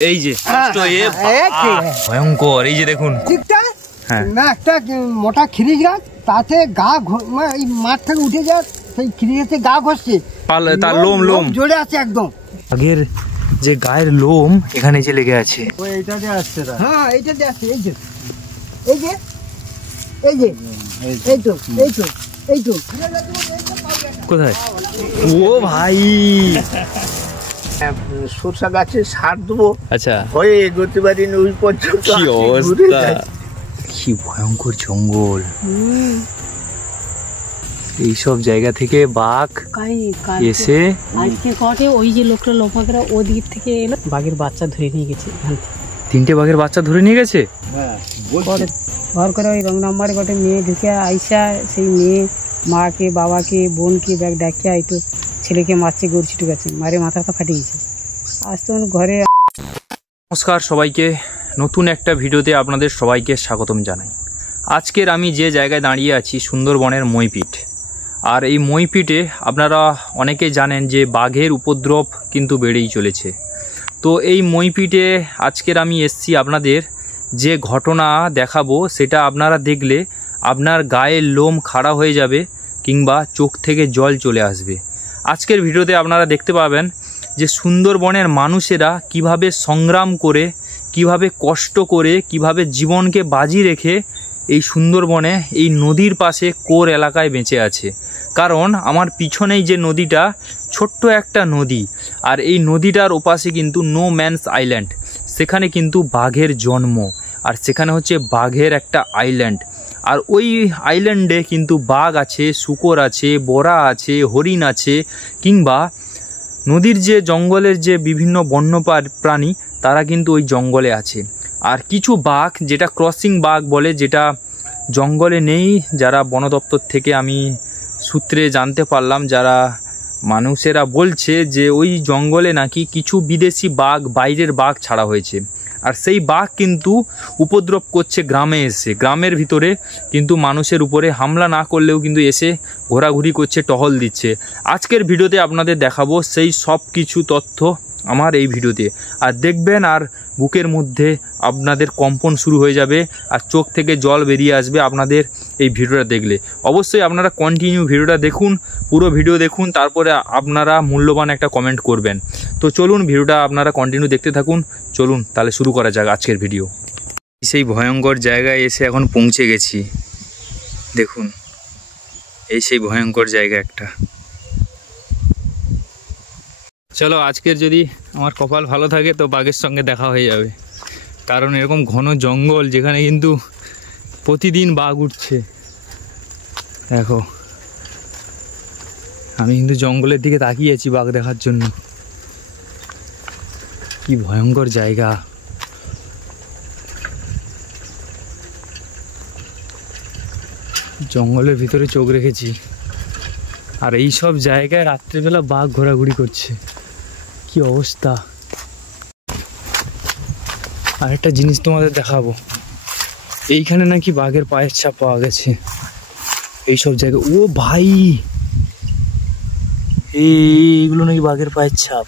এই যে ভয়ঙ্কর, এই যে দেখুন না একটা মোটা খিরিজ গাছ, তাতে গা এই মাঠ থেকে উঠে যায়, সেই খিরিজে গা ঘষছে, তার লোম লোম জ্বলে আছে একদম। আগের যে গায়ের লোম এখানে যে লেগে আছে, এইটাতে আসছে। হ্যাঁ এইটাতে আসছে। এই যে এই যে এই যে এই তো এই তো এই তো কোথায়? ও ভাই সরষা গাছে সার দেবো, আচ্ছা হয়ে এগোতে পারি ওই পর্যন্ত। কি অবস্থা, কি ভয়ঙ্কর জঙ্গল। এইসব জায়গা থেকে বাঘ এসে আজকে কটে ওই যে লোকটা লোপাকরা ওদিক থেকে এলো, বাঘের বাচ্চা ধরে নিয়ে গেছে। 3টে বাঘের বাচ্চা ধরে নিয়ে গেছে। ঘর করে ওই রং নাম্বারে কটে মেয়ে ঢুকে আইসা, সেই মেয়ে মাকে বাবাকে বোনকে ব্যাগ ডাকিয়া একটু ছেলেকে মারছে, গরু ছুটে গেছে, মারে মাথাটা ফাটিয়ে গেছে। আজ তো ঘরে। নমস্কার সবাইকে, নতুন একটা ভিডিওতে আপনাদের সবাইকে স্বাগতম জানাই। আজকের আমি যে জায়গায় দাঁড়িয়ে আছি সুন্দরবনের মইপিট। আর এই মইপিটে আপনারা অনেকে জানেন যে বাঘের উপদ্রব কিন্তু বেড়েই চলেছে। তো এই মইপিটে আজকের আমি এসছি, আপনাদের যে ঘটনা দেখাবো সেটা আপনারা দেখলে আপনার গায়ের লোম খাড়া হয়ে যাবে কিংবা চোখ থেকে জল চলে আসবে। আজকের ভিডিওতে আপনারা দেখতে পাবেন যে সুন্দরবনের মানুষেরা কিভাবে সংগ্রাম করে, কিভাবে কষ্ট করে, কিভাবে জীবনকে বাজি রেখে এই সুন্দরবনে এই নদীর পাশে কোর এলাকায় বেঁচে আছে। কারণ আমার পিছনেই যে নদীটা, ছোট্ট একটা নদী, আর এই নদীটার ওপাশে কিন্তু নো ম্যানস আইল্যান্ড, সেখানে কিন্তু বাঘের জন্ম, আর সেখানে হচ্ছে বাঘের একটা আইল্যান্ড। আর ওই আইল্যান্ডে কিন্তু বাঘ আছে, শূকর আছে, বোরা আছে, হরিণ আছে, কিংবা নদীর যে জঙ্গলের যে বিভিন্ন বন্য প্রাণী তারা কিন্তু ওই জঙ্গলে আছে। আর কিছু বাঘ যেটা ক্রসিং বাঘ বলে, যেটা জঙ্গলে নেই, যারা বন দপ্তর থেকে আমি সূত্রে জানতে পারলাম, যারা মানুষেরা বলছে যে ওই জঙ্গলে নাকি কিছু বিদেশি বাঘ, বাইরের বাঘ ছাড়া হয়েছে। আর সেই বাঘ কিন্তু উপদ্রব করছে গ্রামে এসে, গ্রামের ভিতরে কিন্তু মানুষের উপরে হামলা না করলেও কিন্তু এসে ঘোরাঘুরি করছে, টহল দিচ্ছে। আজকের ভিডিওতে আপনাদের দেখাবো সেই সব কিছু তথ্য আমার এই ভিডিওতে, আর দেখবেন আর বুকের মধ্যে আপনাদের কম্পন শুরু হয়ে যাবে আর চোখ থেকে জল বেরিয়ে আসবে আপনাদের এই ভিডিওটা দেখলে। অবশ্যই আপনারা কন্টিনিউ ভিডিওটা দেখুন, পুরো ভিডিও দেখুন, তারপরে আপনারা মূল্যবান একটা কমেন্ট করবেন। তো চলুন ভিডিওটা আপনারা কন্টিনিউ দেখতে থাকুন। চলুন তাহলে শুরু করা যাক আজকের ভিডিও। সেই ভয়ঙ্কর জায়গায় এসে এখন পৌঁছে গেছি, দেখুন এই সেই ভয়ঙ্কর জায়গা একটা। চলো আজকের যদি আমার কপাল ভালো থাকে তো বাঘের সঙ্গে দেখা হয়ে যাবে, কারণ এরকম ঘন জঙ্গল যেখানে কিন্তু প্রতিদিন বাঘ উঠছে। দেখো আমি কিন্তু জঙ্গলের দিকে তাকিয়ে আছি বাঘ দেখার জন্য। কি ভয়ঙ্কর জায়গা, জঙ্গলের ভিতরে চোখ রেখেছি, আর এই সব জায়গায় রাত্রেবেলা বাঘ ঘোরাঘুরি করছে। কি অবস্থা। আর একটা জিনিস তোমাদের দেখাবো, এইখানে নাকি বাঘের পায়ের ছাপ পাওয়া গেছে এইসব জায়গায়। ও ভাই, এইগুলো নাকি বাঘের পায়ের ছাপ।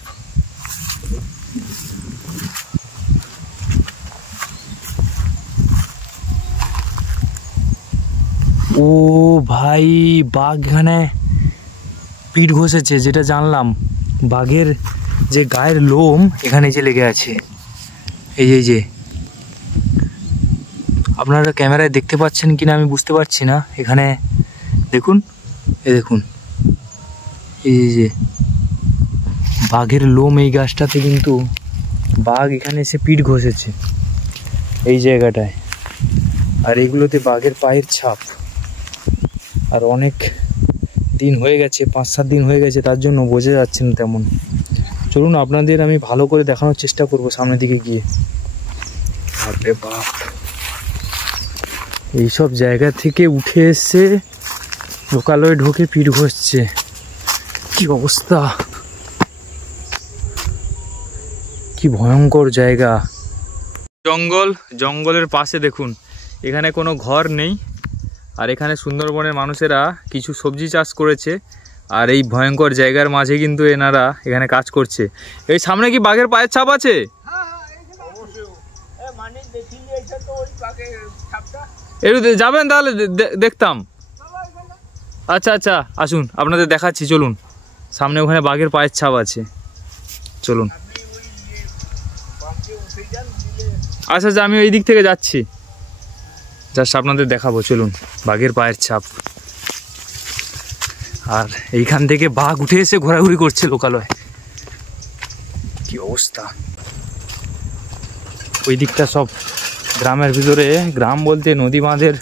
ও ভাই, বাঘ এখানে পিঠ ঘষেছে, যেটা জানলাম। বাঘের যে গায়ের লোম এখানে যে লেগে আছে, এই যে আপনারা ক্যামেরায় দেখতে পাচ্ছেন কিনা আমি বুঝতে পারছি না। এখানে দেখুন, এই দেখুন, এই যে বাঘের লোম এই গাছটাতে কিন্তু বাঘ এখানে এসে পিঠ ঘষেছে এই জায়গাটায়। আর এইগুলোতে বাঘের পায়ের ছাপ, আর অনেক দিন হয়ে গেছে, 5-7 দিন হয়ে গেছে, তার জন্য বোঝা যাচ্ছে না তেমন। চলুন আপনাদের আমি ভালো করে দেখানোর চেষ্টা করব সামনের দিকে গিয়ে। বাপরে বাপ, এইসব জায়গা থেকে উঠে এসে লোকালয়ে ঢোকে পিঠ ঘষছে। কি অবস্থা, কি ভয়ঙ্কর জায়গা। জঙ্গলের পাশে দেখুন এখানে কোনো ঘর নেই, আর এখানে সুন্দরবনের মানুষেরা কিছু সবজি চাষ করেছে, আর এই ভয়ঙ্কর জায়গার মাঝে কিন্তু এনারা এখানে কাজ করছে। এই সামনে কি বাঘের পায়ের ছাপ আছে? একটু যাবেন তাহলে দেখতাম। আচ্ছা আচ্ছা আসুন আপনাদের দেখাচ্ছি, চলুন। সামনে ওখানে বাঘের পায়ের ছাপ আছে, চলুন। আচ্ছা আচ্ছা আমি ওই দিক থেকে যাচ্ছি, জাস্ট আপনাদের দেখাবো, চলুন। বাঘের পায়ের ছাপ, আর এইখান থেকে বাঘ উঠে এসে ঘোরাঘুরি করছে লোকালয়। কি অবস্থা! ওই দিকটা সব গ্রামের ভিতরে, গ্রাম বলতে নদী বাঁধের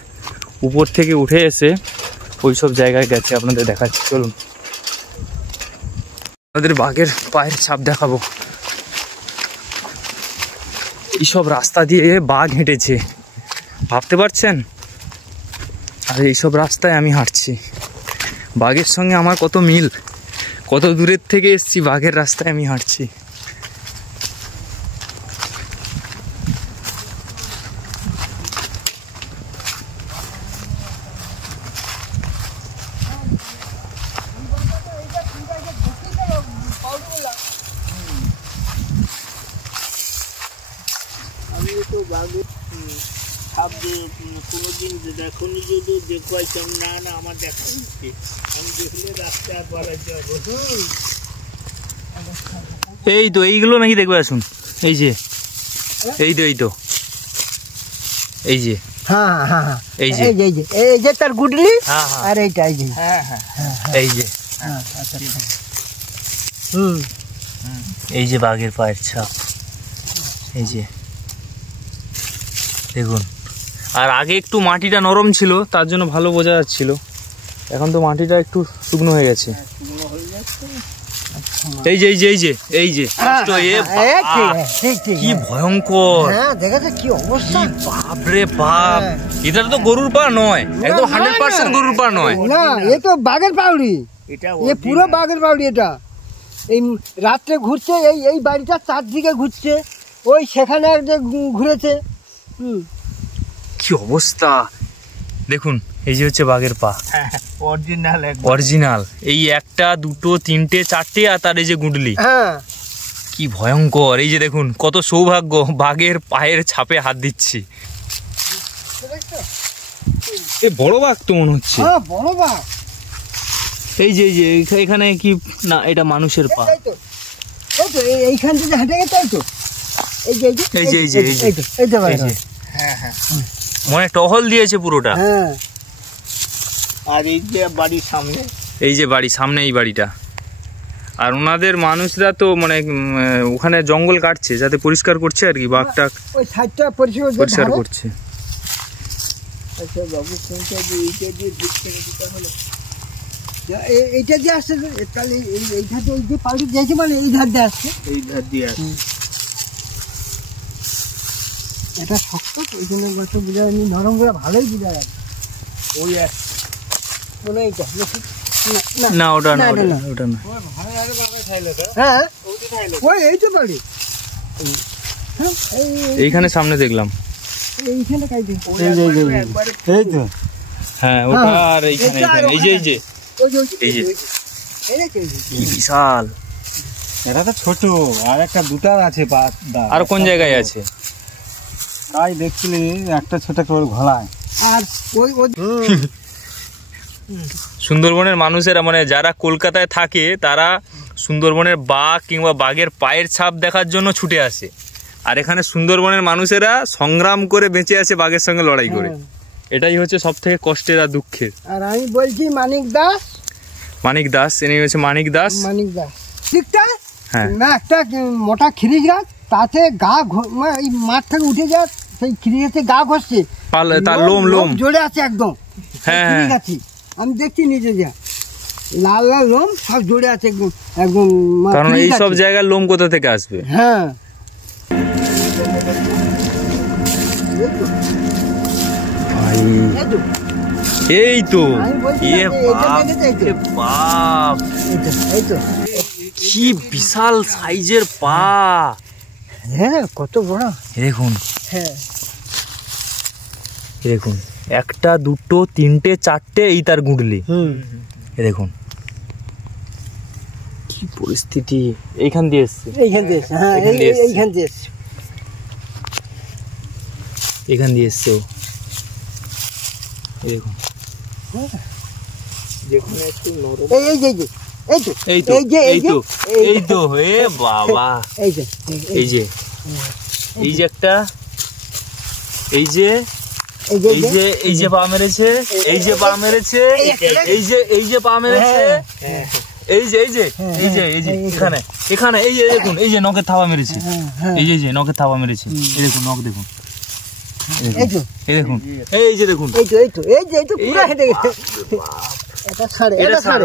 উপর থেকে উঠে এসে ওই সব জায়গায় গেছে, আপনাদের দেখাচ্ছি, চলুন। আমাদের বাঘের পায়ের ছাপ দেখাবো। এইসব রাস্তা দিয়ে বাঘ হেঁটেছে, ভাবতে পারছেন? আর এইসব রাস্তায় আমি হাঁটছি, বাঘের সঙ্গে আমার কত মিল, কত দূরের থেকে এসছি, বাঘের রাস্তায় আমি হাঁটছি। আমি তো বাঘের ছাপ কোনোদিন দেখুনি, যদি দেখবাইতাম না, না আমার দেখা হচ্ছে, আমি দেখলে রাস্তা আর বলা যাবো। এই তো এইগুলো নাকি দেখবে, আসুন। এই যে এই তো এই যে হ্যাঁ হ্যাঁ হ্যাঁ এই যে এই যে তার গুডলি, হ্যাঁ হ্যাঁ আর এইটা এই যে হ্যাঁ হ্যাঁ এই যে আচ্ছা এই যে বাঘের পায়ের ছাপ, এই যে দেখুন। আর আগে একটু মাটিটা নরম ছিল, তার জন্য ভালো বোঝা যাচ্ছিল, এখন তো মাটিটা একটু শুকনো হয়ে গেছে। এই যে এই যে এই যে এই যে কি ভয়ঙ্কর! দেখেছো কি অবস্থা? বাপরে বাপ, এটা তো গরুর পা নয়, একদম 100% গরুর পা নয়, না এ তো বাঘের পাউড়ি, এ পুরো বাঘের পাউড়ি। এটা এই রাত্রে ঘুরছে, এই বাড়িটা চারদিকে ঘুরছে, ওই সেখানে একটা ঘুরেছে। কি অবস্থা দেখুন! এই যে হচ্ছে বাঘের পা, অরিজিনাল অরিজিনাল। এই একটা দুটো তিনটে চারটে, আর তার এই যে গুঁডলি, কি ভয়ঙ্কর! এই যে দেখুন, কত সৌভাগ্য, বাঘের পায়ের ছাপে হাত দিচ্ছি। এ বড় বাঘ তো মনে হচ্ছে, বড় বাঘ। এই যে এখানে কি না, এটা মানুষের পা। এইখান থেকে হেঁটে গেছে, এই যে মনে টহল দিয়েছে পুরোটা। আর এই যে বাড়ির সামনে, এই যে বাড়ি সামনে, এই বাড়িটা। আর ওনাদের মানুষরা তো মানে ওখানে জঙ্গল কাটছে, যাতে পরিষ্কার করছে আর কি, বাঘটা ওই সাইডটা পরিষ্কার করছে। আচ্ছা বাবু, কোনটা দিয়ে এইটা দিয়ে ঢুকছে নাকি? তাহলে এইটা দিয়ে আসছে, তাহলে এই ধার দিয়ে, এই যে পাউডি দিয়েছে মানে এই ধার দিয়ে আসছে, এই ধার দিয়ে আসছে। এটা শক্ত, ওই জন্য গাছটা বোঝা যায়নি, নরম করে ভালোই বোঝা যাবে। ওই মনে এইটা না, ওটা না, ওটা না। হ্যাঁ ওই এই তো বাড়ি, এইখানে সামনে দেখলাম, এইখানে এই তো, হ্যাঁ ওটা। আর এইখানে এই যে এই যে বিশাল, এটা তো ছোট, আর একটা দুটা আছে। আর কোন জায়গায় আছে তাই দেখছিলি, একটা ছোট করে ঘোলায়। আর ওই সুন্দরবনের মানুষেরা, মানে যারা কলকাতায় থাকে, তারা সুন্দরবনের বাঘ কিংবা বাঘের পায়ের ছাপ দেখার জন্য ছুটে আসে। আর এখানে সুন্দরবনের মানুষেরা সংগ্রাম করে বেঁচে আছে বাঘের সঙ্গে লড়াই করে। এটাই হচ্ছে সব থেকে কষ্টের আর দুঃখের। আর আমি বলছি মানিক দাস, ইনি হচ্ছে মানিক দাস। ঠিকটা না, একটা মোটা খিরিজ গাছ, তাতে গা এই মাঠ থেকে উঠে যায়, সেই খিরিজে গা ঘষছে, তার লোম জোরে আছে একদম। হ্যাঁ আমি দেখছি নিজে যা লাল লাল লোম সব জোরে আছে একদম একদম। কারণ এই সব জায়গার লোম কোথা থেকে আসবে? হ্যাঁ এই তো, বাপ কি বিশাল সাইজের পা! হ্যাঁ কত বড় দেখুন, হ্যাঁ দেখুন, একটা দুটো তিনটে চারটে, এই তার গুঁডলি। দেখুন কি পরিস্থিতি! এইখান দিয়ে এসছে, এইখান দিয়ে, হ্যাঁ এইখান দিয়ে। এখান দিয়ে এসছে ও। এই দেখুন যেখানে একটু নরম এই যে এই তো এই তো এই তো হে বাবা এই যে এই যে এই যে একটা এই যে এই যে এই যে পা মেরেছে এই যে পা মেরেছে এই যে পা মেরেছে এই যে এই যে এই যে এই যে এখানে এখানে এই যে দেখুন এই যে নখের থাবা মেরেছে এই যে নখের থাবা মেরেছে এই দেখুন নখ দেখুন এই দেখুন এই যে দেখুন এই তো পুরো হেঁটে গেছে এটা ছাড়ে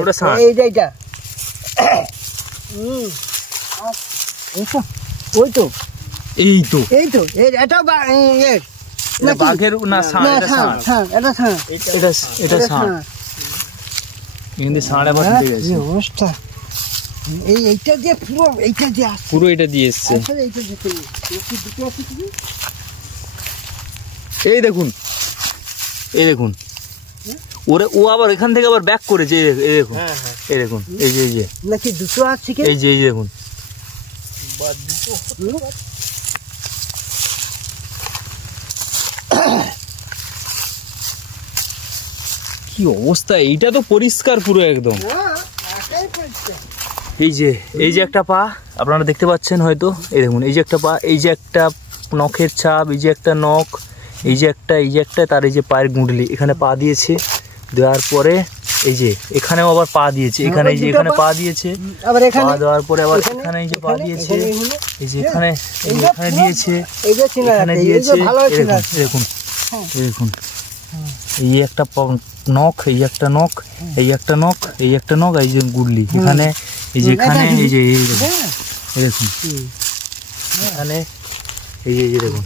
ওটা ছাড় এই যে এটা ওই তো এই তো এটা বাঘের না ষাঁড় এটা ষাঁড় এটা ছাড় এটা ষাঁড় কিন্তু ষাঁড় আবার হেঁটে গেছে অবস্থা এইটা দিয়ে পুরো এটা দিয়ে এসছে এই দেখুন ওরে ও আবার এখান থেকে আবার ব্যাক করেছে এই দেখুন এই দেখুন এই যে নাকি দুটো আছে কি এই যে দেখুন কি অবস্থা এইটা তো পরিষ্কার পুরো একদম এই যে একটা পা আপনারা দেখতে পাচ্ছেন হয়তো এই দেখুন এই যে একটা পা এই যে একটা নখের ছাপ এই যে একটা নখ এই যে একটা তার এই যে পায়ের গুঁড়লি এখানে পা দিয়েছে দেওয়ার পরে এই যে এখানেও আবার পা দিয়েছে এখানে এই যে এখানে পা দিয়েছে আবার এখানে পা দেওয়ার পরে আবার এখানে এই যে পা দিয়েছে এই যে এখানে দিয়েছে এই যে এখানে দিয়েছে দেখুন এই একটা নখ এই একটা নখ এই একটা নখ এই একটা নখ এই যে গুড়লি এখানে এই যে এখানে এই যে দেখুন এখানে এই যে দেখুন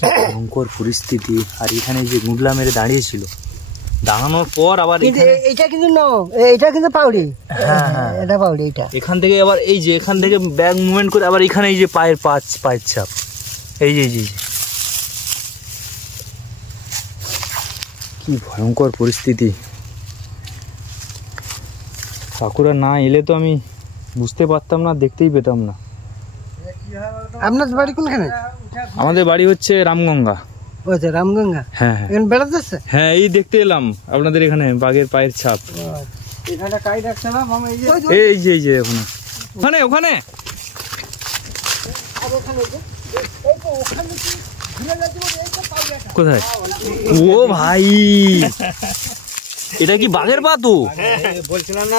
ভয়ঙ্কর পরিস্থিতি আর এখানে যে গুঁড়লা মেরে দাঁড়িয়েছিল দাঁড়ানোর পর আবার এটা কিন্তু এটা কিন্তু পাউডি হ্যাঁ এটা পাউডি এটা এখান থেকে আবার এই যে এখান থেকে ব্যাগ মুভমেন্ট করে আবার এখানে এই যে পায়ের ছাপ এই যে কি ভয়ঙ্কর পরিস্থিতি ঠাকুরা না এলে তো আমি বুঝতে পারতাম না দেখতেই পেতাম না আপনার বাড়ি কোনখানে আমাদের বাড়ি হচ্ছে রামগঙ্গা রামগঙ্গা হ্যাঁ এখানে বেড়াতে আসছে হ্যাঁ এই দেখতে এলাম আপনাদের এখানে বাঘের পায়ের ছাপ এখানে কাই রাখছে না মামা এই যে ওখানে ওখানে কোথায় ও ভাই এটা কি বাঘের পা তো বলছিলাম না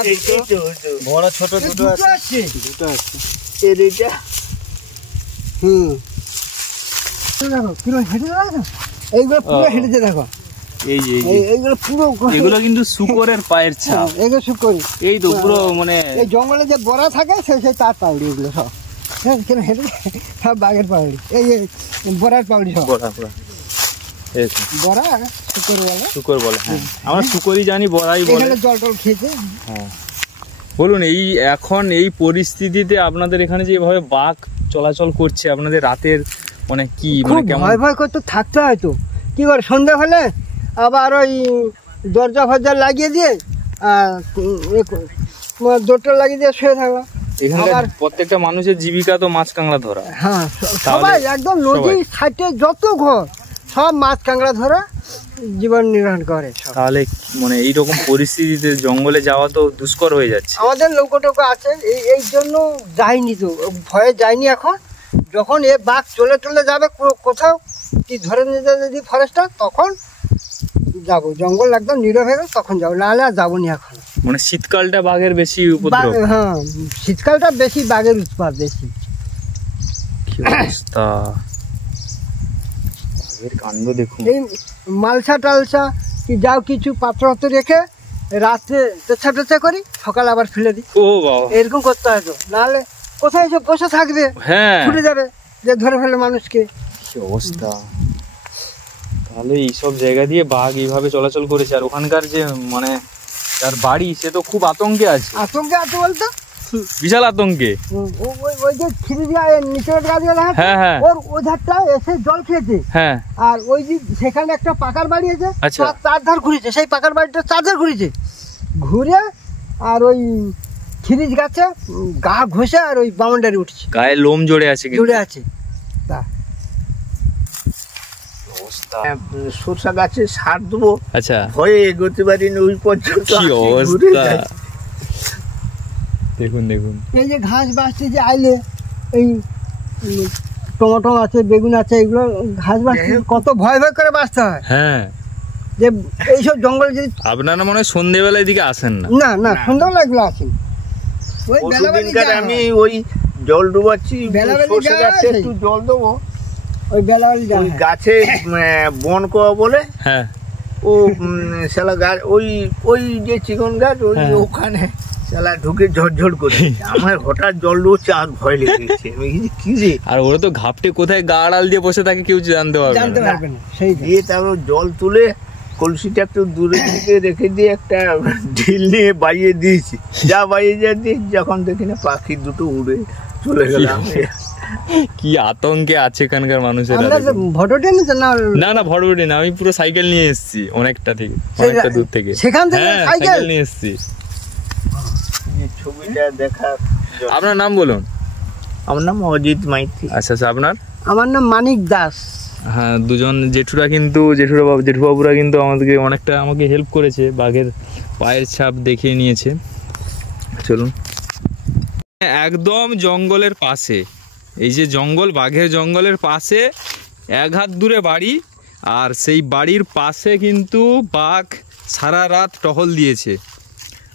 বড় ছোট দুটো আছে দেখো পুরো হেঁটে দেখো এইগুলো পুরো হেঁটেছে দেখো এই যে এইগুলো পুরো এগুলো কিন্তু শুকরের পায়ের ছাপ এগুলো শুকরি এই তো পুরো মানে এই জঙ্গলে যে বড়া থাকে সেই তার পাউডি এগুলো সব হ্যাঁ কেন হেঁটে সব বাঘের পাউডি এই যে বড়ার পাউডি সব বড়া শুকর বলে হ্যাঁ আমরা শুকরই জানি বড়াই বলে এখানে জল টল খেয়েছে হ্যাঁ বলুন এই এখন এই পরিস্থিতিতে আপনাদের এখানে যে এভাবে বাঘ চলাচল করছে আপনাদের রাতের মানে কি মানে কেমন ভয় করতে থাকতে হয় তো কি করে সন্ধ্যা হলে আবার ওই দরজা ফরজা লাগিয়ে দিয়ে দরজা লাগিয়ে দিয়ে শুয়ে থাকো এখানকার প্রত্যেকটা মানুষের জীবিকা তো মাছ কাঁকড়া ধরা হ্যাঁ সবাই একদম নদীর সাইডে যত ঘর সব মাছ কাঁকড়া ধরা জীবন নির্বাহ করে তাহলে মানে এইরকম পরিস্থিতিতে জঙ্গলে যাওয়া তো দুষ্কর হয়ে যাচ্ছে আমাদের নৌকো টোকো আছে এই জন্য যাইনি তো ভয়ে যাইনি এখন যখন এ বাঘ চলে যাবে কোথাও কি ধরে নিয়ে যাবে যদি ফরেস্টার তখন যাবো জঙ্গল একদম নীরব হয়ে গেল তখন যাবো নাহলে আর যাবো না এখন মানে শীতকালটা বাঘের বেশি উপদ্রব হ্যাঁ শীতকালটা বেশি বাঘের উৎপাত বেশি কি অবস্থা বাঘের কাণ্ড দেখুন এই মালসা টালসা কি যাও কিছু পাত্র হাতে রেখে রাত্রে তেছা করি সকাল আবার ফেলে দিই ও বাবা এরকম করতে হয় তো নাহলে কোথায় এসে বসে থাকবে হ্যাঁ ছুটে যাবে যে ধরে ফেলে মানুষকে কি অবস্থা তাহলে এইসব জায়গা দিয়ে বাঘ এইভাবে চলাচল করেছে আর ওখানকার যে মানে যার বাড়ি সে তো খুব আতঙ্কে আছে বলতো বিশাল আতঙ্কে ওই যে খিরি দিয়া নিচের গাছগুলো হ্যাঁ ওর ওই ধারটা এসে জল খেয়েছে হ্যাঁ আর ওই যে সেখানে একটা পাকার বাড়ি আছে আচ্ছা চার ধার ঘুরেছে সেই পাকার বাড়িটা চার ধার ঘুরেছে ঘুরে আর ওই খিরিজ গাছে গা ঘষে আর ওই বাউন্ডারি উঠছে গায়ে লোম জড়ে আছে জুড়ে আছে তা অবস্থা। সরষা গাছে সার দেবো, আচ্ছা ভয়ে এগোতে পারিনি ওই পর্যন্ত। কি অবস্থা দেখুন দেখুন। এই যে ঘাস বাঁচতে যে আইলে এই টমেটো আছে, বেগুন আছে, এগুলো ঘাস বাঁচতে কত ভয় ভয় করে বাঁচতে হয়। হ্যাঁ, যে এইসব জঙ্গল যদি আপনারা মনে হয় সন্ধ্যেবেলা এদিকে আসেন না? না না সন্ধ্যাবেলা এগুলো আসেন, ওই পরশুদিনকার আমি ওই জল ডুবাচ্ছি, বেলাবেলি সরষে যাওয়া গাছে আছে। একটু জল দেবো, ওই বেলাবেলি ওই গাছে বন কোয়া বলে হ্যাঁ ও শালা গাছ, ওই ওই যে চিকন গাছ ওই হ্যাঁ। ওখানে শালা ঢুকে ঝরঝর করে আমার হঠাৎ জল ডুবছে আর ভয় লেগে গেছে। আমি বলছি, কি রে, আর ওরা তো ঘাপটে কোথায় গা আড়াল দিয়ে বসে থাকে কেউ জানতে পারবে জানতে না। পারবে না। সেই দিয়ে তারপর জল তুলে কলসিটা একটু দূরের দিকে রেখে দিয়ে একটা ঢিল নিয়ে বাইয়ে দিয়েছি, যা বাইয়ে যা দিয়ে যখন দেখি না পাখি দুটো উড়ে চলে গেল। কি আতঙ্কে আছে এখানকার মানুষেরা। আমরা ভোটটা নিতে না, না না ভরভরি না, আমি পুরো সাইকেল নিয়ে এসেছি অনেকটা থেকে, অনেকটা দূর থেকে। সেখান থেকে হ্যাঁ সাইকেল সাইকেল নিয়ে এসেছি। যে ছবিটা দেখার জন্য। আপনার নাম বলুন। আমার নাম অজিত মাইতি। আচ্ছা আচ্ছা, আপনার? আমার নাম মানিক দাস। হ্যাঁ, দুজন জেঠুরা কিন্তু জেঠুবাবুরা কিন্তু আমাদেরকে অনেকটা আমাকে হেল্প করেছে, বাঘের পায়ের ছাপ দেখিয়ে নিয়েছে। চলুন। একদম জঙ্গলের পাশে, এই যে জঙ্গল, বাঘের জঙ্গলের পাশে এক হাত দূরে বাড়ি, আর সেই বাড়ির পাশে কিন্তু বাঘ সারা রাত টহল দিয়েছে।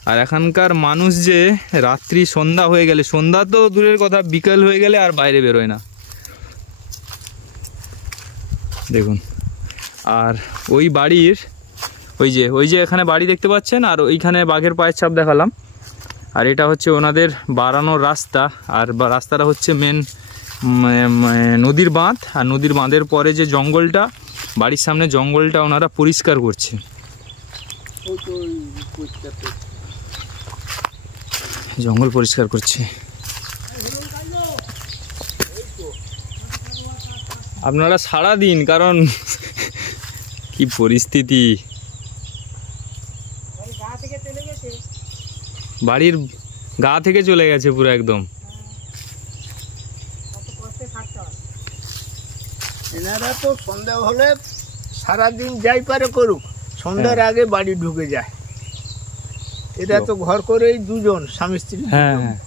আর এখানকার মানুষ যে রাত্রি সন্ধ্যা হয়ে গেলে, সন্ধ্যা তো দূরের কথা, বিকেল হয়ে গেলে আর বাইরে বেরোয় না। দেখুন, আর ওই বাড়ির ওই যে এখানে বাড়ি দেখতে পাচ্ছেন, আর ওইখানে বাঘের পায়ের ছাপ দেখালাম। আর এটা হচ্ছে ওনাদের বাড়ানোর রাস্তা, আর রাস্তাটা হচ্ছে মেন নদীর বাঁধ, আর নদীর বাঁধের পরে যে জঙ্গলটা, বাড়ির সামনে জঙ্গলটা ওনারা পরিষ্কার করছে। জঙ্গল পরিষ্কার করছে। আপনারা সারা দিন, কারণ কি পরিস্থিতি, বাড়ির গা থেকে চলে গেছে পুরো একদম। এনারা তো সন্ধ্যা হলে সারাদিন যাই পারে করুক, সন্ধ্যার আগে বাড়ি ঢুকে যায়। এরা তো ঘর করেই দুজন স্বামী স্ত্রী। হ্যাঁ হ্যাঁ,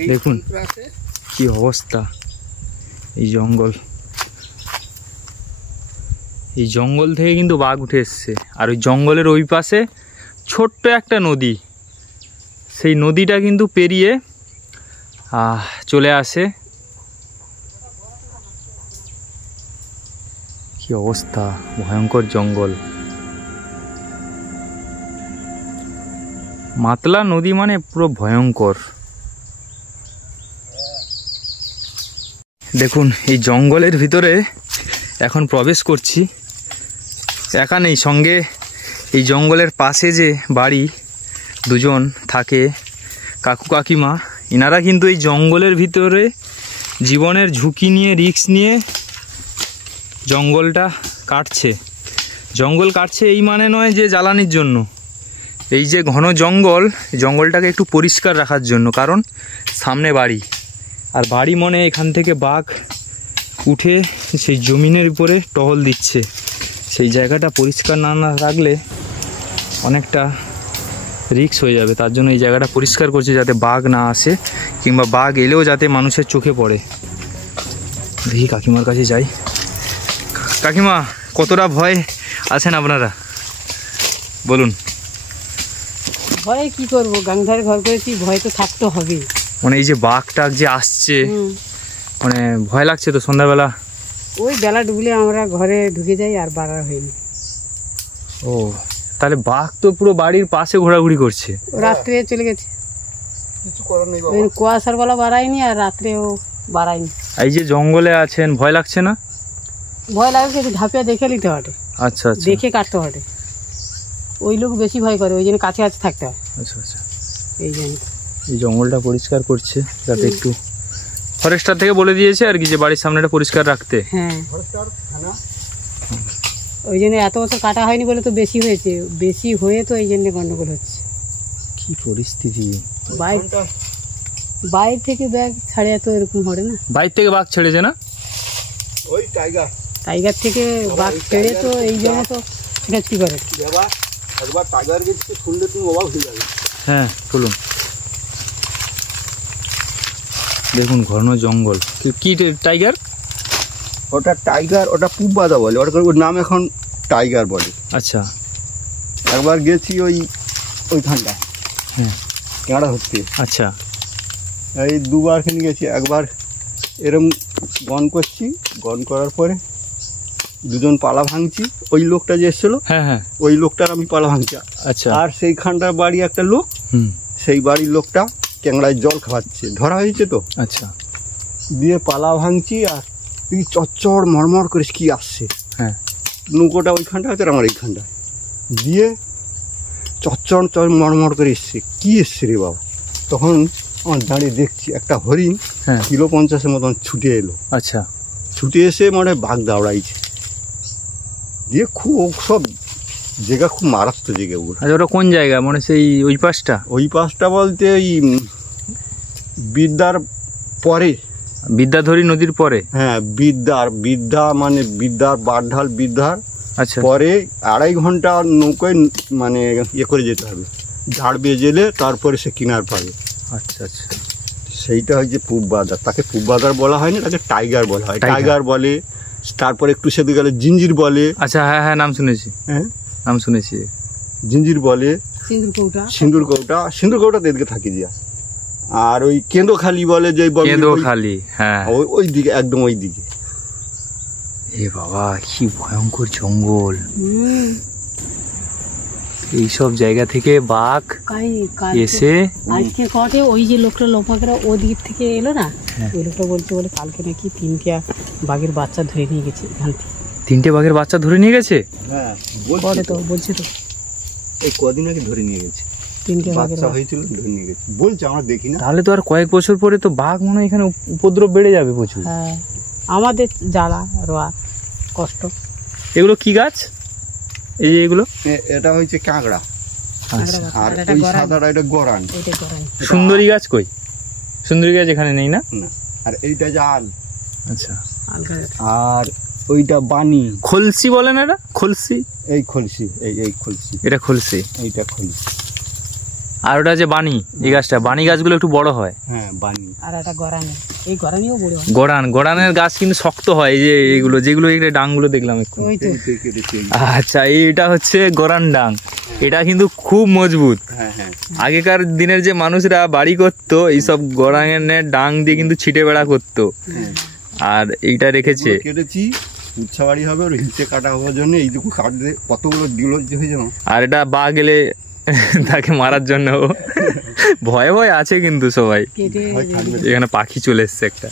এই দেখুন সন্ত্রাসে কি অবস্থা। এই জঙ্গল থেকে কিন্তু বাঘ উঠে এসছে। আর ওই জঙ্গলের ওই পাশে ছোট্ট একটা নদী, সেই নদীটা কিন্তু পেরিয়ে চলে আসে। কি অবস্থা, ভয়ঙ্কর জঙ্গল। মাতলা নদী মানে পুরো ভয়ঙ্কর। দেখুন, এই জঙ্গলের ভিতরে এখন প্রবেশ করছি। একা নেই, সঙ্গে এই জঙ্গলের পাশে যে বাড়ি দুজন থাকে, কাকু কাকিমা, এনারা কিন্তু এই জঙ্গলের ভিতরে জীবনের ঝুঁকি নিয়ে, রিস্ক নিয়ে জঙ্গলটা কাটছে। জঙ্গল কাটছে এই মানে নয় যে জ্বালানির জন্য, এই যে ঘন জঙ্গল, জঙ্গলটাকে একটু পরিষ্কার রাখার জন্য। কারণ সামনে বাড়ি, আর বাড়ি মনে এখান থেকে বাঘ উঠে সেই জমিনের উপরে টহল দিচ্ছে। সেই জায়গাটা পরিষ্কার না রাখলে অনেকটা রিস্ক হয়ে যাবে। তার জন্য এই জায়গাটা পরিষ্কার করছে, যাতে বাঘ না আসে, কিংবা বাঘ এলেও যাতে মানুষের চোখে পড়ে। দেখি কাকিমার কাছে যাই। কাকিমা, কতটা ভয় আছেন আপনারা বলুন? ভয় কি করবো, গাংধারে ঘর করেছি, ভয় তো থাকতে হবে। মানে এই যে বাঘ টাক যে আসছে, মানে ভয় লাগছে তো সন্ধ্যাবেলা? ওই বেলা ডুবলে আমরা ঘরে ঢুকে যাই, আর বাড়া হয়নি। ও, তাহলে বাঘ তো পুরো বাড়ির পাশে ঘোরাঘুরি করছে। রাত্রে চলে গেছে, কিছু করার নেই ওই কুয়াশার বেলা বাড়ায়নি, আর রাত্রেও বাড়ায়নি। এই যে জঙ্গলে আছেন, ভয় লাগছে না? ভয় লাগে, কিছু ঝাঁপিয়া দেখে নিতে হবে, আচ্ছা আচ্ছা, দেখে কাটতে হবে। ওই লোক বেশি ভয় করে, ওই জন্য কাছে কাছে থাকতে হয়। আচ্ছা আচ্ছা। এই জন্য এই জঙ্গলটা পরিষ্কার করছে, যাতে একটু ফরেস্টার থেকে বলে দিয়েছে আর কি, যে বাড়ির সামনেটা পরিষ্কার রাখতে। হ্যাঁ, ওই জন্য এত বছর কাটা হয়নি বলে তো বেশি হয়েছে, বেশি হয়ে তো এই জন্য গন্ডগোল হচ্ছে। কি পরিস্থিতি! বাইরে থেকে ব্যাগ ছাড়ে তো এরকম হবে না। বাইরে থেকে বাঘ ছেড়েছে না? ওই টাইগার টাইগার থেকে বাঘ ছেড়ে তো এই জন্য তো এটা কি করে। বাবা একবার টাইগার গেছি শুনলে তুমি অবাক হয়ে যাবে। হ্যাঁ চলুন। দেখুন ঘন জঙ্গল। কি টাইগার? ওটা টাইগার, ওটা পুব বাঁধা বলে, ওর নাম এখন টাইগার বলে। আচ্ছা। একবার গেছি ওইখানটা হ্যাঁ কেঁড়া ধরতে। আচ্ছা। এই দুবার খেলে গেছি। একবার এরম গন করছি, গন করার পরে দুজন পালা ভাঙছি। ওই লোকটা যে এসেছিল, হ্যাঁ হ্যাঁ, ওই লোকটার আমি পালা ভাঙছি। আচ্ছা। আর সেইখানটার বাড়ি একটা লোক, সেই বাড়ির লোকটা ক্যাংড়ায় জল খাওয়াচ্ছে, ধরা হয়েছে তো। আচ্ছা। দিয়ে পালা ভাঙছি আর তুই চচ্চড় মরমর করিস কি আসছে। হ্যাঁ, নৌকোটা ওইখানটা আছে, আমার এইখানটা দিয়ে চচ্চড় মরমর করে এসছে। কি এসছে রে বাবা? তখন আমার দাঁড়িয়ে দেখছি একটা হরিণ কিলো 50 মতন ছুটে এলো। আচ্ছা। ছুটে এসে মানে বাঘ দাঁড়াইছে। দিয়ে খুব সব জায়গা খুব মারাত্মক জায়গা ওগুলো। আচ্ছা, ওটা কোন জায়গা? মানে সেই ওই পাশটা? ওই পাশটা বলতে ওই বিদ্যার পরে, বিদ্যাধরী নদীর পরে। হ্যাঁ, বিদ্যা মানে বিদ্যার বারঢাল বিদ্যার আচ্ছা পরে 2.5 ঘন্টা নৌকায় মানে ইয়ে করে যেতে হবে, ঝাড় বেয়ে গেলে তারপরে সে কিনার পাবে। আচ্ছা আচ্ছা। সেইটা হচ্ছে পূব বাজার। তাকে পূব বাজার বলা হয় না, তাকে টাইগার বলা হয়। টাইগার বলে, তারপরে একটু সেদিকে গেলে জিঞ্জির বলে। আচ্ছা, হ্যাঁ হ্যাঁ, নাম শুনেছি। হ্যাঁ, নাম শুনেছি। জিঞ্জির বলে, সিন্দুর কৌটা এদিকে থাকি দিয়া। আর ওই কেঁদোখালি বলে, যে কেঁদোখালি, হ্যাঁ ওই দিকে, একদম ওই দিকে। এ বাবা, কি ভয়ঙ্কর জঙ্গল! এইসব জায়গা থেকে বাঘ এসে আজকে কটে ওই যে লোকটা লোপাকরা ওদিক থেকে এলো না, ওই লোকটা বলছে বলে কালকে নাকি 3টা বাঘের বাচ্চা ধরে নিয়ে গেছে এখান থেকে। 3টে বাঘের বাচ্চা ধরে নিয়ে গেছে? হ্যাঁ, বলছে তো এই কদিন আগে ধরে নিয়ে গেছে। 3টে বাচ্চা হয়েছিল, ধরে নিয়ে গেছে বলছে, আমরা দেখি না। তাহলে তো আর কয়েক বছর পরে তো বাঘ মনে হয় এখানে উপদ্রব বেড়ে যাবে প্রচুর। হ্যাঁ, আমাদের জ্বালা রোয়া কষ্ট। এগুলো কি গাছ? এই এগুলো? এটা হচ্ছে কাঁকড়া। আর ওই সাদাটা এটা গরান। সুন্দরী গাছ কই? সুন্দরী গাছ এখানে নেই না? আর এইটা জাল। আচ্ছা। আর ওইটা বানি। খলসি বলে না এটা? খলসি? এই খলসি, এই খলসি, এটা খলসি, এইটা খলসি। আর ওটা যে বানি, এই গাছটা বানি গাছগুলো একটু বড় হয়। হ্যাঁ, বানি। আর এটা গরানি, এই গরানিও বড় হয়। গরানের গাছ কিন্তু শক্ত হয়। এই যে এইগুলো যেগুলো এই ডাংগুলো দেখলাম একটু। আচ্ছা, এইটা হচ্ছে গরান ডাং। এটা কিন্তু খুব মজবুত। হ্যাঁ হ্যাঁ। আগেকার দিনের যে মানুষরা বাড়ি করতো, এইসব গরানের ডাং দিয়ে কিন্তু ছিটে বেড়া করতো। আর এইটা রেখেছে, কেটেছি, উচ্ছা বাড়ি হবে, ওর হিঁচে কাটা হওয়ার জন্য এইটুকু কাটলে কতগুলো দিল যে হয়ে যাবে। আর এটা বাঘ এলে তাকে মারার জন্য ভয় ভয় আছে কিন্তু সবাই। এখানে পাখি চলে এসছে একটা,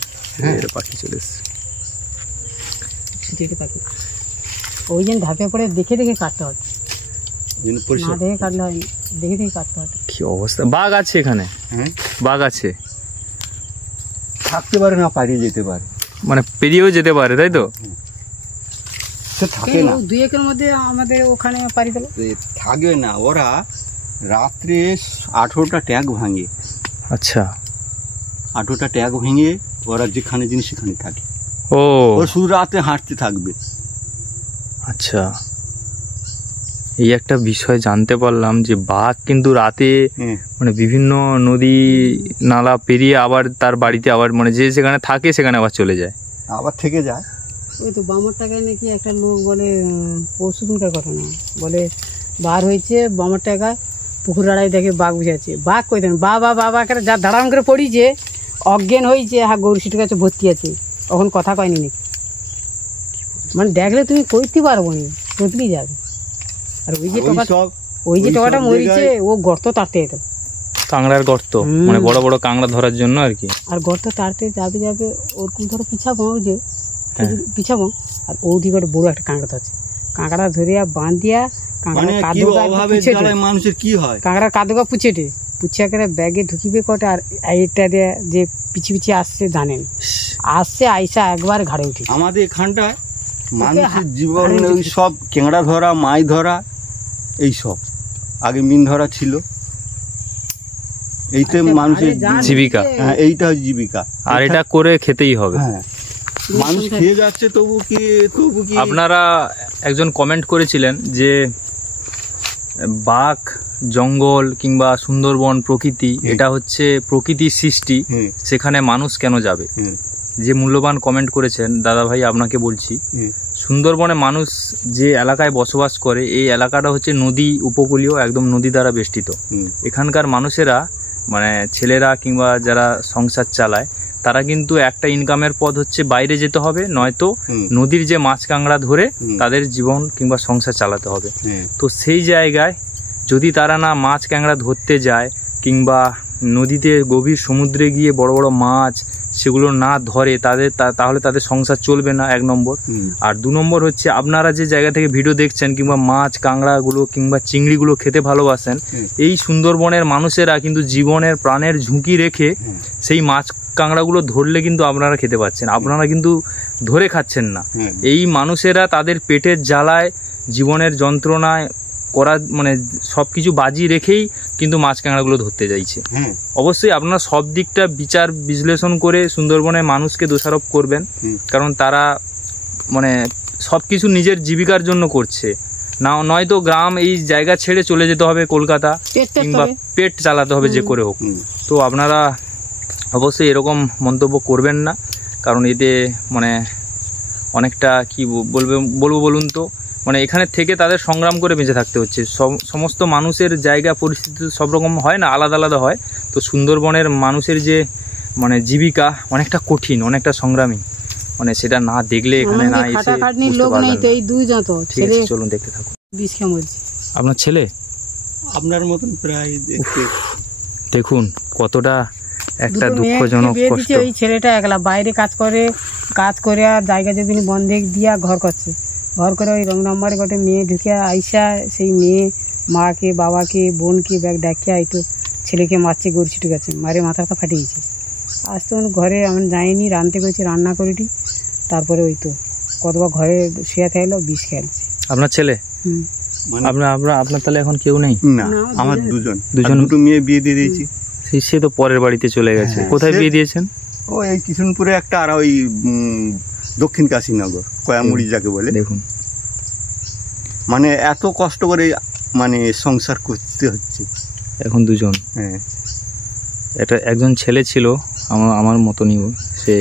পাখি চলে এসছে। ওই জন্য ধাপে পড়ে দেখে দেখে কাটতে হয়, না দেখে কাটলে হয়, দেখে দেখে কাটতে হয়। কি অবস্থা! বাঘ আছে এখানে? হ্যাঁ, বাঘ আছে। থাকতে পারে না, পালিয়ে যেতে পারে, মানে পেরিয়েও যেতে পারে, তাই তো? থাকে না 2 একের মধ্যে আমাদের ওখানে পারি দিল। থাকে না, ওরা রাত্রে 18টা ট্যাগ ভাঙে। আচ্ছা, 18টা ট্যাগ ভেঙে ওরা যেখানে জিনিস সেখানে থাকে। ও, শুধু রাতে হাঁটতে থাকবে। আচ্ছা, এই একটা বিষয় জানতে পারলাম যে বাঘ কিন্তু রাতে মানে বিভিন্ন নদী নালা পেরিয়ে আবার তার বাড়িতে আবার মানে যে সেখানে থাকে সেখানে আবার চলে যায়, আবার থেকে যায়। ওই তো বামর টাকায় নাকি একটা লোক বলে, পরশুদিনকার কথা না, বলে বার হয়েছে বামর টাকায়, পুকুর আড়াই দেখে বাঘ বুঝাচ্ছে। বাঘ কই দেন, বাবা করে যা দাঁড়ান করে পড়িয়েছে, অজ্ঞান হয়েছে, হ্যাঁ গরু সিটের কাছে ভর্তি আছে, তখন কথা কয়নি নাকি। মানে দেখলে তুমি কইতে পারবো না, বদলি যাবে। আর ওই যে টাকাটা মরিছে, ও গর্ত তাড়তে যেত, কাঁকড়ার গর্ত, মানে বড় বড় কাঁকড়া ধরার জন্য আর কি। আর গর্ত তাড়তে যাবে ওরকম ধরো পিছাবো, যে পিছাবো, আর ওদিকে একটা বড় একটা কাঁকড়া আছে, কাঁকড়া ধরিয়া বাঁধিয়া কাঁকড়া কাদুকা পুছে করে ব্যাগে ঢুকিবে কটা, আর এইটা দিয়ে যে পিছিয়ে আসছে জানেন, আসছে আইসা একবার ঘাড়ে উঠে। আমাদের এখানটায় মানুষের জীবন ওই সব ক্যাংড়া ধরা, মাছ ধরা, এই সব আগে মিন ধরা ছিল। এইটা মানুষের জীবিকা। হ্যাঁ, এইটা জীবিকা, আর এটা করে খেতেই হবে। হ্যাঁ, মানুষ খেয়ে যাচ্ছে তবু কি আপনারা একজন কমেন্ট করেছিলেন যে বাঘ, জঙ্গল কিংবা সুন্দরবন প্রকৃতি এটা হচ্ছে প্রকৃতির সৃষ্টি, সেখানে মানুষ কেন যাবে? যে মূল্যবান কমেন্ট করেছেন দাদা ভাই, আপনাকে বলছি, সুন্দরবনে মানুষ যে এলাকায় বসবাস করে এই এলাকাটা হচ্ছে নদী উপকূলীয়, একদম নদী দ্বারা বেষ্টিত। এখানকার মানুষেরা মানে ছেলেরা কিংবা যারা সংসার চালায় তারা কিন্তু একটা ইনকামের পথ হচ্ছে বাইরে যেতে হবে, নয়তো নদীর যে মাছ কাঁকড়া ধরে তাদের জীবন কিংবা সংসার চালাতে হবে। তো সেই জায়গায় যদি তারা না মাছ কাঁকড়া ধরতে যায় কিংবা নদীতে গভীর সমুদ্রে গিয়ে বড় বড় মাছ সেগুলো না ধরে তাহলে তাদের সংসার চলবে না, 1 নম্বর। আর 2 নম্বর হচ্ছে আপনারা যে জায়গা থেকে ভিডিও দেখছেন কিংবা মাছ কাঁকড়াগুলো কিংবা চিংড়িগুলো খেতে ভালোবাসেন, এই সুন্দরবনের মানুষেরা কিন্তু জীবনের প্রাণের ঝুঁকি রেখে সেই মাছ কাঁকড়াগুলো ধরলে কিন্তু আপনারা খেতে পাচ্ছেন, আপনারা কিন্তু ধরে খাচ্ছেন না। এই মানুষেরা তাদের পেটের জ্বালায়, জীবনের যন্ত্রণায় করা মানে সব কিছু বাজি রেখেই কিন্তু মাছ কাঁকড়াগুলো ধরতে চাইছে। অবশ্যই আপনারা সব দিকটা বিচার বিশ্লেষণ করে সুন্দরবনের মানুষকে দোষারোপ করবেন, কারণ তারা মানে সব কিছু নিজের জীবিকার জন্য করছে না, নয়তো গ্রাম এই জায়গা ছেড়ে চলে যেতে হবে কলকাতা কিংবা পেট চালাতে হবে যে করে হোক। তো আপনারা অবশ্যই এরকম মন্তব্য করবেন না, কারণ এতে মানে অনেকটা কি বলবো বলুন তো, মানে এখানে থেকে তাদের সংগ্রাম করে বেঁচে থাকতে হচ্ছে। সমস্ত মানুষের জায়গা পরিস্থিতি সব রকম হয় না, আলাদা আলাদা হয়। তো সুন্দরবনের মানুষের যে মানে জীবিকা অনেকটা কঠিন, অনেকটা সংগ্রামী, মানে সেটা না দেখলে এখানে না এসে ঠিক আছে, চলুন দেখতে থাকুন। আপনার ছেলে আপনার মতন প্রায় দেখতে দেখুন কতটা একটা দুঃখজনক কষ্ট। ওই ছেলেটা একলা বাইরে কাজ করে আর জায়গা যদি বন্ধক দিয়া ঘর করছে, ঘর করে ওই রং নাম্বারে গোটে মেয়ে ঢুকে আইসা সেই মেয়ে মাকে বাবাকে বোনকে ব্যাগ ডাকিয়া একটু ছেলেকে মারছে, গড়ি ছুটে গেছে, মারে মাথাটা ফাটিয়েছে। আজ তো ঘরে আমি যাইনি, রান্না করেছি, রান্না করিটি, তারপরে ওই তো কতবার ঘরে শুয়ে থাকলো, বিষ খেলছে। আপনার ছেলে? আপনার তাহলে এখন কেউ নেই? না, আমার দুটো মেয়ে বিয়ে দিয়ে দিয়েছি। সে তো পরের বাড়িতে চলে গেছে। কোথায় বিয়ে দিয়েছেন? ওই কিশনপুরে একটা, আর ওই দক্ষিণ কাশীনগর, কয়ামুড়ি যাকে বলে। দেখুন মানে এত কষ্ট করে মানে সংসার করতে হচ্ছে। এখন 2জন। হ্যাঁ, এটা একজন ছেলে ছিল আমার মতনই, সে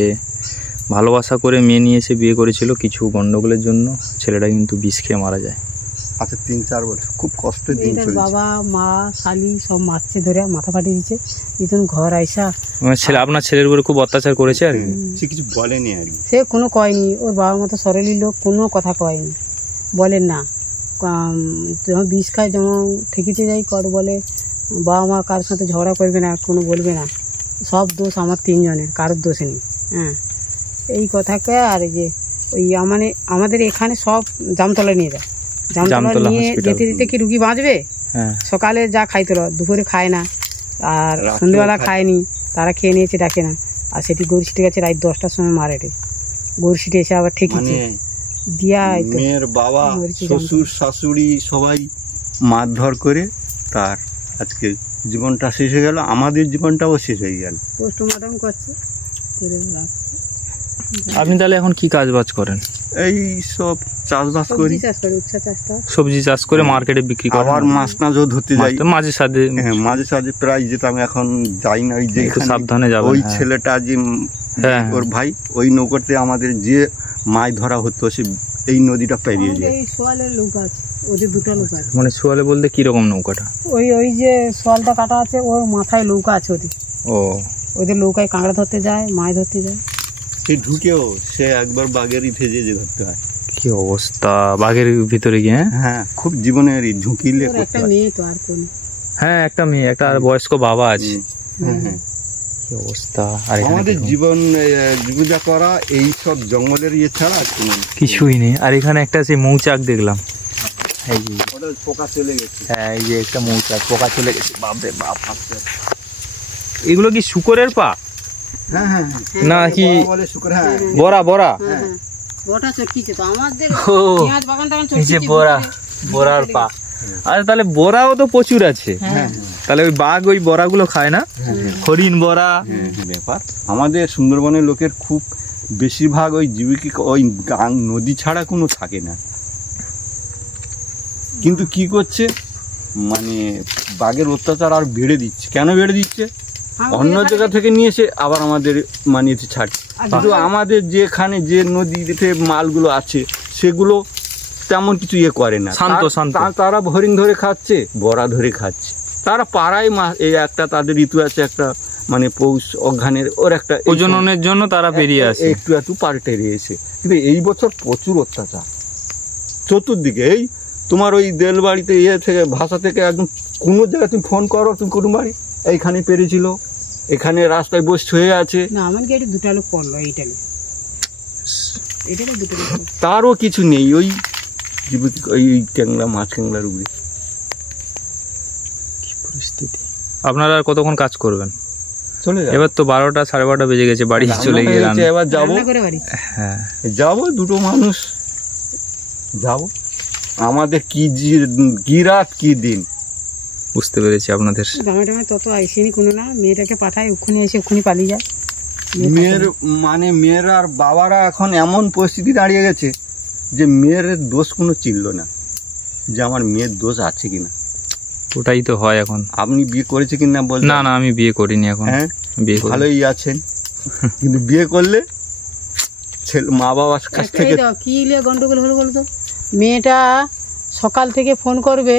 ভালোবাসা করে মেয়ে নিয়ে এসে বিয়ে করেছিল, কিছু গন্ডগোলের জন্য ছেলেটা কিন্তু বিষ খেয়ে মারা যায়। আচ্ছা, 3-4 বছর খুব কষ্টের দিন চলেছে। বাবা মা শালি সব মারছে, ধরে মাথা ফাটিয়ে দিচ্ছে। ইতন ঘর আইসা আপনার ছেলের উপরে খুব অত্যাচার করেছে আর কি। সে কিছু বলেনি আর কি, সে কোনো কয়নি, ওর বাবার মতো সরলি লোক, কোনো কথা কয়নি, বলেন না। যখন বিষ খায়, যেমন ঠেকিতে যাই কর বলে বাবা মা কারোর সাথে ঝগড়া করবে না, কোনো বলবে না, সব দোষ আমার 3 জনের, কারোর দোষ নেই। হ্যাঁ, এই কথাকে। আর যে ওই আমাদের এখানে সব জামতলা নিয়ে যায়, জামতলা নিয়ে যেতে যেতে কি রুগী বাঁচবে? সকালে যা খাইতো, দুপুরে খায় না, আর সন্ধ্যেবেলা খায়নি, তারা খেয়ে নিয়েছে, ডাকে না। আর সেটি গরু ছিটে গেছে রাত 10টার সময় মারে, গরু ছিটে এসে আবার ঠেকেছে দিয়া। মেয়ের বাবা, শ্বশুর, শাশুড়ি সবাই মারধর করে তার আজকে জীবনটা শেষ হয়ে গেল, আমাদের জীবনটাও শেষ হয়ে গেল। পোস্টমর্টম করছে। আপনি তাহলে এখন কি কাজ বাজ করেন? এই সব চাষবাস করি, সবজি চাষ করে মার্কেটে বিক্রি করি, আবার মাছ নাচও ধরতে যাই মাঝে সাথে। হ্যাঁ, মাঝে সাথে প্রায় যেতাম, এখন যাই না। ওই যে সাবধানে যাবেন। ওই ছেলেটা যে ওর ভাই, ওই নৌকাতে আমাদের যে মাছ ধরা হতো, সে এই নদীটা পেরিয়ে যায়। মানে সোয়ালে বলতে কি রকম নৌকাটা? ওই যে সোয়ালটা কাটা আছে, ওর মাথায় নৌকা আছে ওদের। ওদের নৌকায় কাঁকড়া ধরতে যায়, মাছ ধরতে যায়। সে ঢুকেও সে একবার বাঘের ভেজে যে ধরতে হয়। কি অবস্থা বাঘের ভিতরে গিয়ে? হ্যাঁ, খুব জীবনের ঝুঁকিলে। একটা মেয়ে তো আর কোন? হ্যাঁ, একটা মেয়ে, একটা বয়স্ক বাবা আছে। কি অবস্থা! আর আমাদের জীবন জীবিকা করা এই সব জঙ্গলের ইয়ে ছাড়া কিছুই নেই। আর এখানে একটা সেই মৌচাক দেখলাম, পোকা চলে গেছে। হ্যাঁ, এই যে একটা মৌচাক, পোকা চলে গেছে। বাপরে বাপ! এগুলো কি শুকরের পা? না কি বড়া? বড়ার পা। আরে তাহলে বড়াও তো প্রচুর আছে। তাহলে ওই বাঘ ওই বড়াগুলো খায় না, হরিণ বড়া। ব্যাপার আমাদের সুন্দরবনের লোকের খুব বেশিরভাগ ওই জীবিকা ওই নদী ছাড়া কোনো থাকে না। কিন্তু কি করছে মানে বাঘের অত্যাচার আর বেড়ে দিচ্ছে। কেন বেড়ে দিচ্ছে? অন্য জায়গা থেকে নিয়ে এসে আবার আমাদের মানে ছাড়ছে। কিন্তু আমাদের যেখানে যে নদীতে মালগুলো আছে সেগুলো তেমন কিছু ইয়ে করে না, শান্ত শান্ত। তারা হরিণ ধরে খাচ্ছে, বড়া ধরে খাচ্ছে। তারা পাড়ায় এই একটা তাদের ঋতু আছে, একটা মানে পৌষ অঘ্রানের ওর একটা প্রজননের জন্য তারা পেরিয়ে আসে, একটু একটু পাল্টে রয়েছে। কিন্তু এই বছর প্রচুর অত্যাচার চতুর্দিকে। এই তোমার ওই দেলবাড়িতে ইয়ে থেকে ভাষা থেকে একদম কোনো জায়গায় তুমি ফোন করো, তুমি কোনো বাড়ি এইখানে পেরেছিল, এখানে রাস্তায় বসে হয়ে আছে, না আমার কি দুটা লোক পড়লো এইটা দুটো লোক। তারও কিছু নেই। ওই ওই ক্যাংলা মাছ ক্যাংলার উপরে কি পরিস্থিতি। আপনারা আর কতক্ষণ কাজ করবেন? চলে যাবে। এবার তো 12টা 12:30 বেজে গেছে, বাড়ি চলে গিয়ে এবার যাবো। হ্যাঁ যাবো, দুটো মানুষ যাবো। আমাদের কি রাত কি দিন। বুঝতে পেরেছি আপনাদের। টমেটো তত আইসিনি কোনো না, মেয়েটাকে পাঠায় ওখানে এসে ওখানে পালিয়ে যায়। মেয়ের মানে মেয়ের আর বাবারা এখন এমন পরিস্থিতি দাঁড়িয়ে গেছে যে মেয়ের দোষ কোনো চিনল না, যে আমার মেয়ের দোষ আছে কিনা। ওটাই তো হয় এখন। আপনি বিয়ে করেছে কিনা বল? না না, আমি বিয়ে করিনি এখন। হ্যাঁ বিয়ে করি। ভালোই আছেন, কিন্তু বিয়ে করলে ছেলে মা বাবার কাছ থেকে কি গন্ডগোল হলো বলতো? মেয়েটা সকাল থেকে ফোন করবে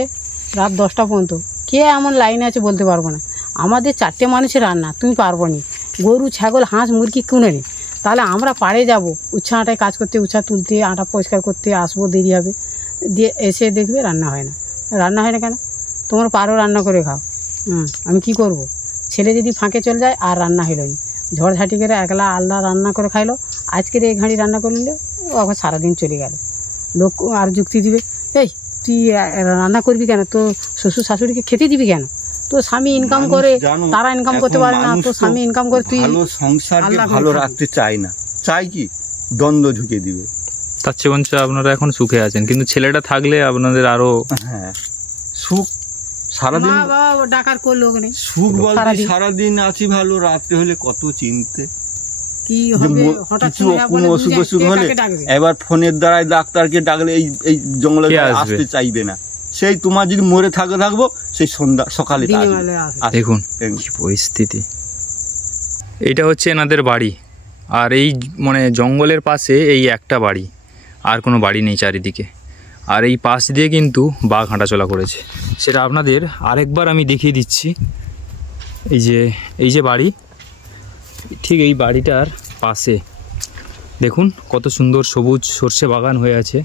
রাত 10টা পর্যন্ত, কে এমন লাইনে আছে বলতে পারবো না। আমাদের 4টে মানুষের রান্না, তুমি পারবো নি। গরু ছাগল হাঁস মুরগি কিনে নি, তাহলে আমরা পাড়ে যাবো উচ্ছা আটায় কাজ করতে, উচ্ছা তুলতে, আটা পরিষ্কার করতে আসবো, দেরি হবে। দিয়ে এসে দেখবে রান্না হয় না। রান্না হয় না কেন? তোমরা পারো রান্না করে খাও। আমি কি করব? ছেলে যদি ফাঁকে চলে যায় আর রান্না হইল না, ঝড়ঝাঁটি করে একলা আলাদা রান্না করে খাইলো। আজকের এই ঘাঁড়ি রান্না করলে ও আবার সারাদিন চলে গেল। লোক আর যুক্তি দিবে, এই তুই রান্না করবি কেন? তো শ্বশুর শাশুড়িকে খেতে দিবি কেন? তো স্বামী ইনকাম করে, তারা ইনকাম করতে পারে না, তো স্বামী ইনকাম করে তুই ভালো সংসারকে ভালো রাখতে চাই না, চাই কি দ্বন্দ্ব ঢুকে দিবে। তার চেয়ে বঞ্চ আপনারা এখন সুখে আছেন, কিন্তু ছেলেটা থাকলে আপনাদের আরো হ্যাঁ সুখ। সারাদিন ডাকার করলো নেই সুখ বলতে সারাদিন আছি ভালো, রাত্রে হলে কত চিনতে কি হবে। হঠাৎ কোনো অসুখ অসুখ হলে এবার ফোনের দ্বারাই ডাক্তারকে ডাকলে এই জঙ্গলে আসতে চাইবে না। সেই তোমার যদি মরে থাকবো সেই সন্ধ্যা সকালে। দেখুন কি পরিস্থিতি। এটা হচ্ছে এনাদের বাড়ি, আর এই মানে জঙ্গলের পাশে এই একটা বাড়ি, আর কোনো বাড়ি নেই চারিদিকে। আর এই পাশ দিয়ে কিন্তু বাঘ হাঁটাচলা করেছে, সেটা আপনাদের আরেকবার আমি দেখিয়ে দিচ্ছি। এই যে বাড়ি, ঠিক এই বাড়িটার পাশে দেখুন কত সুন্দর সবুজ সর্ষে বাগান হয়ে আছে।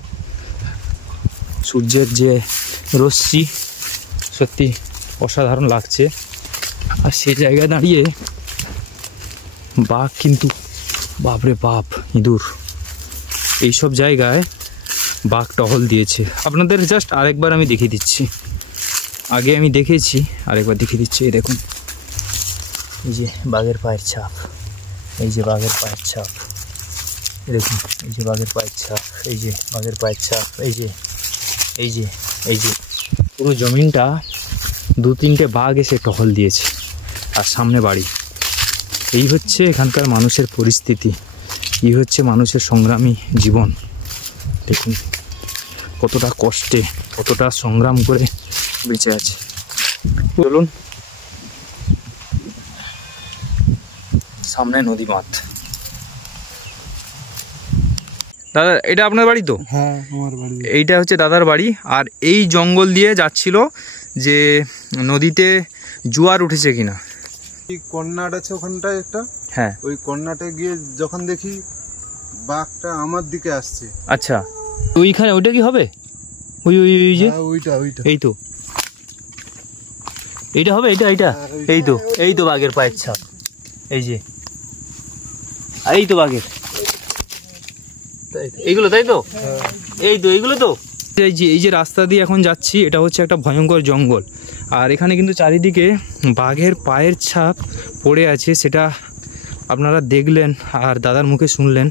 সূর্যের যে রশ্মি সত্যি অসাধারণ লাগছে। আর সেই জায়গায় দাঁড়িয়ে বাঘ কিন্তু, বাপরে বাপ, ইঁদুর, এইসব জায়গায় বাঘ টহল দিয়েছে। আপনাদের জাস্ট আরেকবার আমি দেখিয়ে দিচ্ছি। আগে আমি দেখেছি, আরেকবার দেখিয়ে দিচ্ছি। এই দেখুন, এই যে বাঘের পায়ের ছাপ, এই যে বাঘের পায়ের ছাপ, দেখুন এই যে বাঘের পায়ের ছাপ, এই যে বাঘের পায়ের ছাপ, এই যে এই যে এই যে পুরো জমিনটা 2-3টে বাঘ এসে টহল দিয়েছে। আর সামনে বাড়ি। এই হচ্ছে এখানকার মানুষের পরিস্থিতি, এই হচ্ছে মানুষের সংগ্রামী জীবন। দেখুন কতটা কষ্টে, কতটা সংগ্রাম করে বেঁচে আছে। চলুন, সামনে নদী বাঁধ। দাদা এটা আপনার বাড়ি তো? হ্যাঁ আমার বাড়ি। এইটা হচ্ছে দাদার বাড়ি। আর এই জঙ্গল দিয়ে যাচ্ছিল যে নদীতে জোয়ার উঠেছে কিনা। কর্নাট আছে ওখানটায় একটা, হ্যাঁ ওই কর্নাটে গিয়ে যখন দেখি বাঘটা আমার দিকে আসছে। আচ্ছা, ওইখানে ওইটা কি হবে? ওই ওই ওই যে ওইটা ওইটা এই তো, এইটা হবে, এইটা এইটা এই তো, এই তো বাঘের পায়ের ছাপ, এই যে, এই তো বাঘের, এইগুলো তাই তো, এই তো এইগুলো তো। এই যে রাস্তা দিয়ে এখন যাচ্ছি, এটা হচ্ছে একটা ভয়ঙ্কর জঙ্গল। আর এখানে কিন্তু চারিদিকে বাঘের পায়ের ছাপ পড়ে আছে, সেটা আপনারা দেখলেন আর দাদার মুখে শুনলেন।